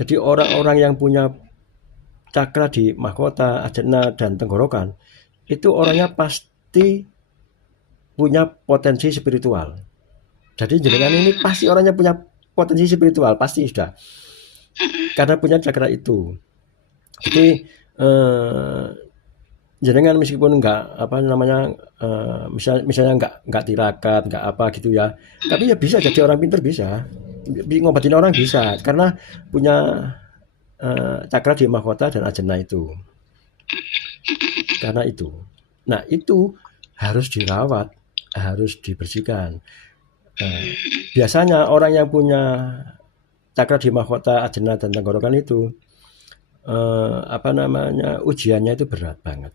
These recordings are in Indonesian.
Jadi orang-orang yang punya cakra di mahkota, ajna, dan tenggorokan, itu orangnya pasti punya potensi spiritual. Jadi jenengan ini pasti orangnya punya potensi spiritual, pasti sudah. Karena punya cakra itu. Jadi jenengan meskipun misalnya nggak tirakat, nggak apa gitu ya, tapi ya bisa jadi orang pintar, bisa ngobatin orang bisa, karena punya cakra di mahkota dan ajna itu. Karena itu, nah itu harus dirawat, harus dibersihkan. Biasanya orang yang punya cakra di mahkota, ajna, dan tenggorokan itu ujiannya itu berat banget.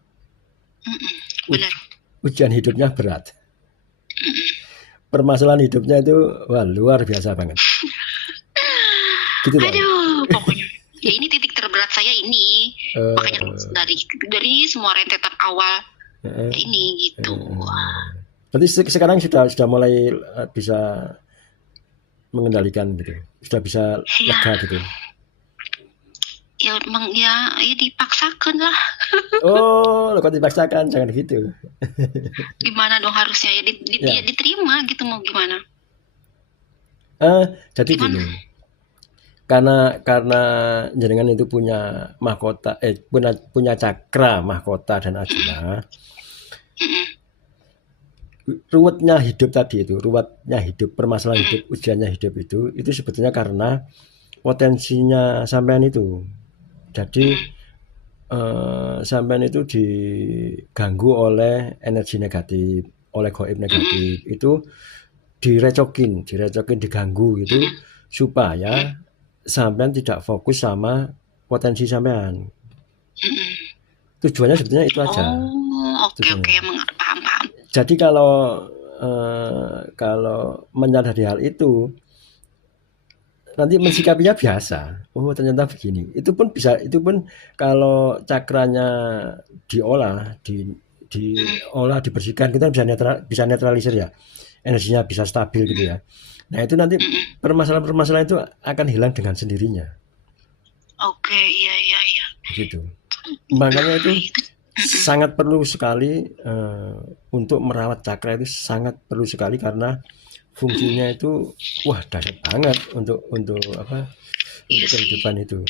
Benar. Ujian hidupnya berat. Permasalahan hidupnya itu luar biasa banget. Gitu kan? Aduh, pokoknya ya ini titik terberat saya ini. Makanya dari semua rentetan awal ini gitu. Berarti sekarang sudah mulai bisa mengendalikan gitu, sudah bisa lega gitu. Ya emang ya dipaksakan lah. Oh, kok dipaksakan, jangan gitu. Gimana dong harusnya ya, ya diterima gitu, mau gimana? Jadi gini, karena jenengan itu punya mahkota, punya cakra mahkota dan ajna. Ruwetnya hidup tadi itu, permasalahan hidup, ujiannya hidup itu sebetulnya karena potensinya sampean itu. Jadi sampean itu diganggu oleh energi negatif, oleh gaib negatif, itu direcokin, diganggu gitu, supaya sampean tidak fokus sama potensi sampean. Tujuannya sebetulnya itu aja. Oke, paham. Jadi kalau menyadari hal itu, nanti mensikapinya biasa. Oh, ternyata begini. Itu pun kalau cakranya diolah, dibersihkan, kita bisa netralisir ya. Energinya bisa stabil gitu ya. Nah, itu nanti permasalahan-permasalahan itu akan hilang dengan sendirinya. Oke, iya. Gitu. Makanya itu sangat perlu sekali untuk merawat cakra, itu sangat perlu sekali, karena fungsinya itu dahsyat banget untuk kehidupan itu.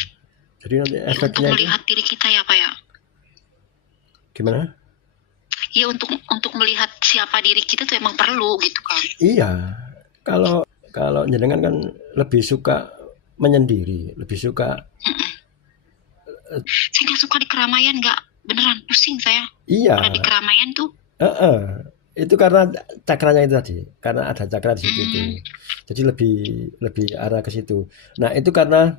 Jadi nanti efeknya untuk melihat diri kita ya Pak ya. Gimana? Iya, untuk melihat siapa diri kita tuh emang perlu gitu kan. Iya. Kalau jenengan kan lebih suka menyendiri, lebih suka. Saya nggak suka di keramaian, nggak, beneran pusing saya. Iya. Kalau di keramaian tuh. Itu karena cakranya itu tadi, karena ada cakra di situ itu. Jadi lebih arah ke situ. Nah, itu karena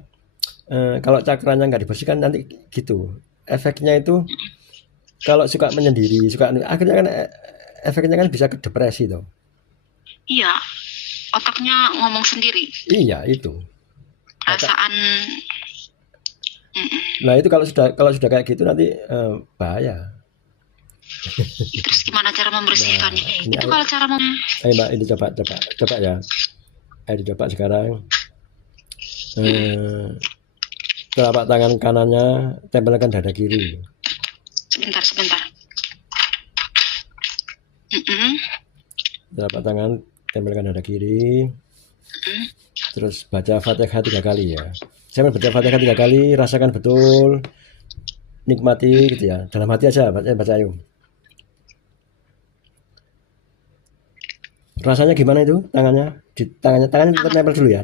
kalau cakranya nggak dibersihkan nanti gitu. Efeknya itu kalau suka menyendiri, akhirnya kan efeknya kan bisa ke depresi tuh. Iya, otaknya ngomong sendiri. Iya, itu. Perasaan. Nah, itu kalau sudah kayak gitu nanti bahaya. Terus gimana cara membersihkannya? Nah, itu kalau cara ayo Mbak, ini coba ya. Ayo dicoba sekarang. Telapak tangan kanannya tempelkan dada kiri. Sebentar. Telapak tangan tempelkan dada kiri. Terus baca Fatihah 3 kali ya. Saya baca Fatihah 3 kali, rasakan betul, nikmati gitu ya. Dalam hati aja baca ayo. Rasanya gimana itu tangannya? Tangannya nempel dulu ya.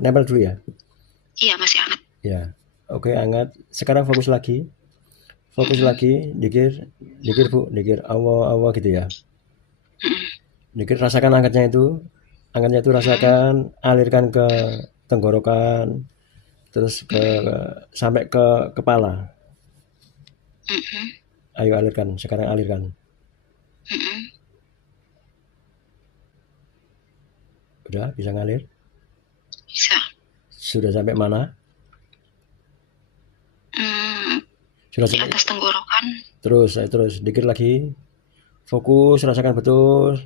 Iya, masih hangat. Ya. Oke, hangat. Sekarang fokus lagi. Dikir Bu, dikir Allah gitu ya. Dikir, rasakan hangatnya itu rasakan, alirkan ke tenggorokan, terus sampai ke kepala. Ayo alirkan, sekarang alirkan. Udah bisa ngalir? Bisa. Sudah sampai mana? Sudah di atas tenggorokan. Terus dikit lagi. Fokus, rasakan betul.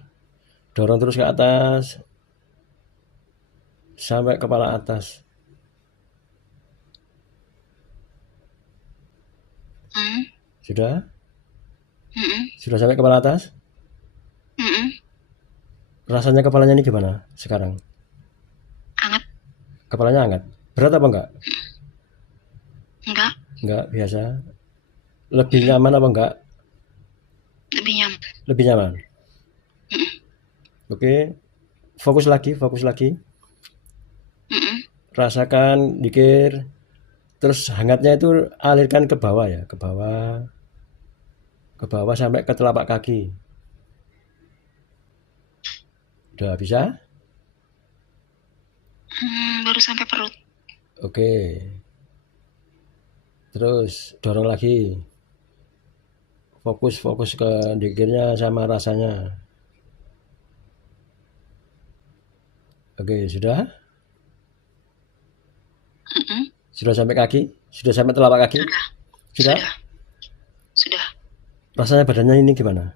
Dorong terus ke atas. Sampai kepala atas. Sudah? Sudah sampai kepala atas? Rasanya kepalanya ini gimana sekarang? Hangat. Kepalanya hangat. Berat apa enggak? Enggak. Enggak, biasa. Lebih nyaman apa enggak? Lebih nyaman. Lebih nyaman. Oke. Fokus lagi. Rasakan dikir. Terus hangatnya itu alirkan ke bawah ya, ke bawah sampai ke telapak kaki. Udah bisa? Baru sampai perut. Oke. Terus dorong lagi. Fokus ke dikirnya sama rasanya. Oke, sudah? Sudah sampai kaki? Sudah sampai telapak kaki? Sudah? Rasanya badannya ini gimana?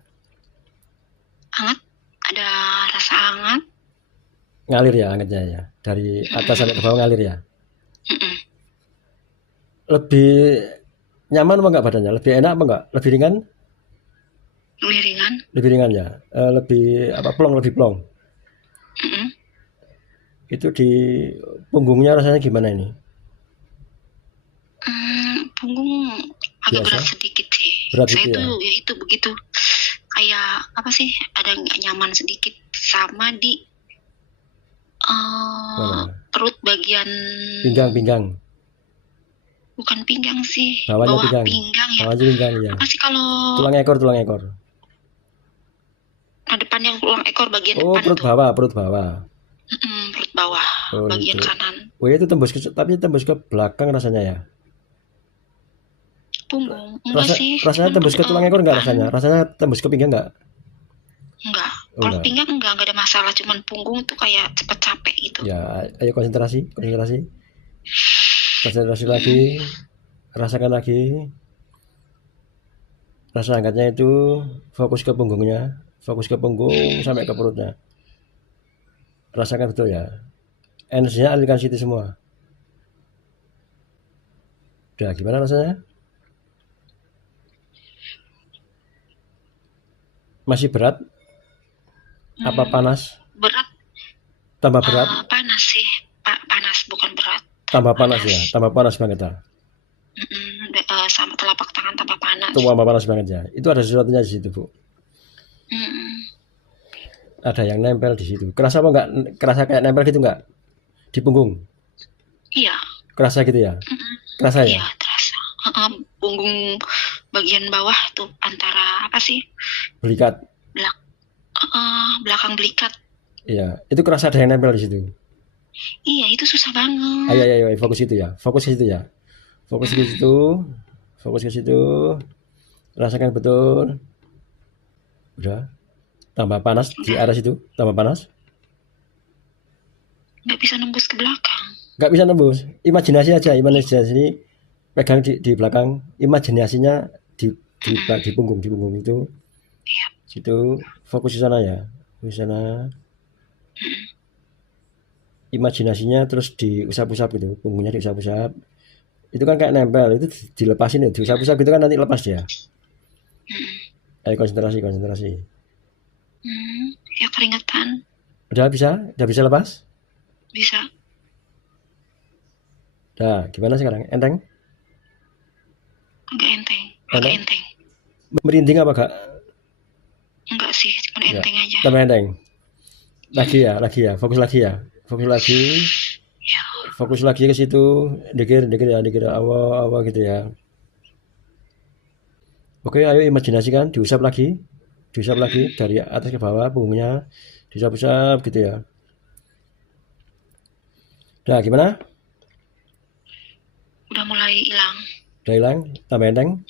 Hangat. Ada rasa hangat. Ngalir ya hangatnya ya? Dari atas sampai ke bawah ngalir ya? Lebih nyaman apa enggak badannya? Lebih enak apa enggak? Lebih ringan? Lebih ringan ya? Lebih plong? Itu di punggungnya rasanya gimana ini? Punggung agak berat sedikit sih. Saya itu begitu kayak apa sih? Ada nggak nyaman sedikit sama di perut bagian pinggang. Bukan pinggang sih. Bawah pinggang ya. Bawahnya pinggang ya. Apa sih kalau tulang ekor? Nah, depan yang tulang ekor bagian depan perut tuh. bawah. Perut bawah. Bagian itu. kanan. Itu tembus ke belakang rasanya ya? Punggung. Enggak sih. Rasanya tembus ke tulang ekor enggak rasanya? Rasanya tembus ke pinggang enggak? Enggak. Kalau pinggang enggak ada masalah, cuman punggung tuh kayak cepet capek gitu. Ya, ayo konsentrasi. Konsentrasi lagi. Rasakan lagi. Rasa hangatnya itu fokus ke punggungnya, fokus ke punggung sampai ke perutnya. Rasakan betul ya. Energinya alirkan situ semua. Udah, gimana rasanya? Masih berat? Apa panas? Berat. Tambah berat? Panas sih. Panas, bukan berat. Tambah panas ya? Tambah panas banget ya? Sama telapak tangan tambah panas. Tambah panas banget ya? Itu ada sesuatunya di situ, Bu. Ada yang nempel di situ. Kerasa apa enggak? Kerasa kayak nempel gitu enggak? Di punggung? Iya. Kerasa gitu ya? Kerasa ya? Iya, terasa. Punggung bagian bawah tuh antara apa sih? Belikat. Belakang belikat. Iya, itu kerasa ada yang nempel di situ. Iya, itu susah banget. Ayo, fokus itu ya. Fokus ke situ. Rasakan betul. Udah. Tambah panas di arah situ. Tambah panas. Nggak bisa nembus ke belakang. Nggak bisa nembus. Imajinasi aja. Imajinasi pegang di belakang. Imajinasinya di punggung itu. Iya. Situ. Fokus di sana ya. Di sana. Imajinasinya terus diusap-usap gitu. Punggungnya diusap-usap. Itu kan kayak nempel. Itu dilepasin ya. Diusap-usap gitu kan nanti lepas dia. Ayo konsentrasi. Ya keringetan. Udah bisa lepas? Bisa. Nah, gimana sekarang? Enteng? Agak enteng. Merinding apa gak? Enggak sih, cuma enteng aja. Tambah enteng. Lagi ya. Fokus lagi. Ya. Fokus lagi ke situ. Dikir awal gitu ya. Oke, ayo imajinasikan, diusap lagi dari atas ke bawah punggungnya, diusap-usap gitu ya. Nah, gimana? Udah mulai hilang. Udah hilang? Tambah enteng?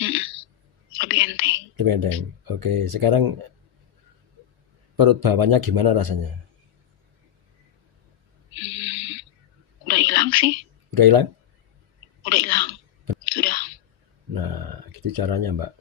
Lebih enteng. Oke, sekarang perut bawahnya gimana rasanya? Udah hilang sih. Udah hilang? Udah hilang. Sudah. Nah, gitu caranya, Mbak.